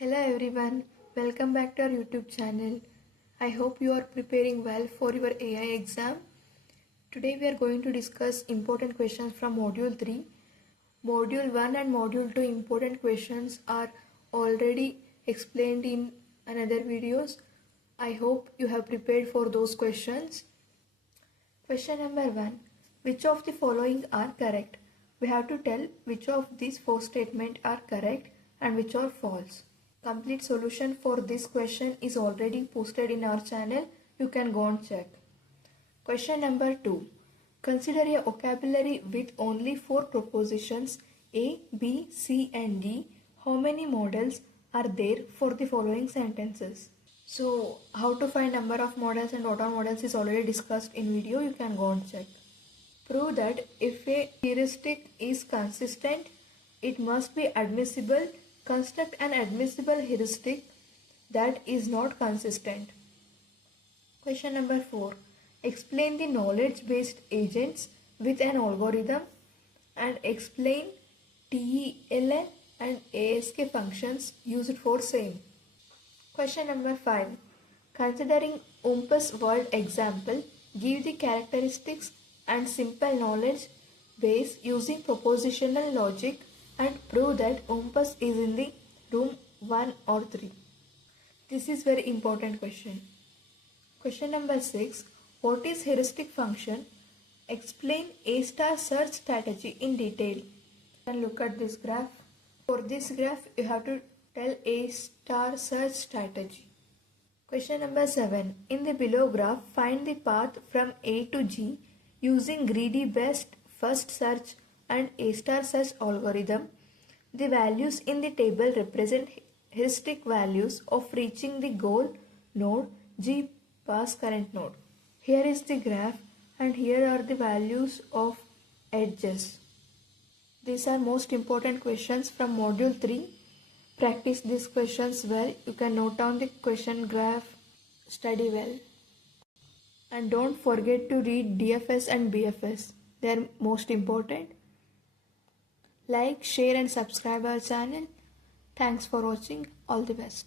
Hello everyone, welcome back to our YouTube channel. I hope you are preparing well for your AI exam. Today we are going to discuss important questions from Module 3. Module 1 and Module 2 important questions are already explained in another videos. I hope you have prepared for those questions. Question number 1. Which of the following are correct? We have to tell which of these four statements are correct and which are false. Complete solution for this question is already posted in our channel. You can go and check. Question number 2. Consider a vocabulary with only 4 propositions A, B, C and D. How many models are there for the following sentences? So, how to find number of models and what are models is already discussed in video. You can go and check. Prove that if a heuristic is consistent, it must be admissible. Construct an admissible heuristic that is not consistent. Question number 4. Explain the knowledge-based agents with an algorithm and explain TELN and ASK functions used for SEM. Question number 5. Considering Oomp's word example, give the characteristics and simple knowledge base using propositional logic and prove that Oomp's is in the room 1 or 3. This is very important question. Question number 6. What is heuristic function? Explain A star search strategy in detail. And look at this graph. For this graph, you have to tell A star search strategy. Question number 7. In the below graph, find the path from A to G using greedy best, first search and A star search algorithm. The values in the table represent heuristic values of reaching the goal node G past current node. Here is the graph and here are the values of edges. These are most important questions from Module 3. Practice these questions well. You can note down the question graph, study well. And don't forget to read DFS and BFS. They are most important. Like, share and subscribe our channel. Thanks for watching. All the best.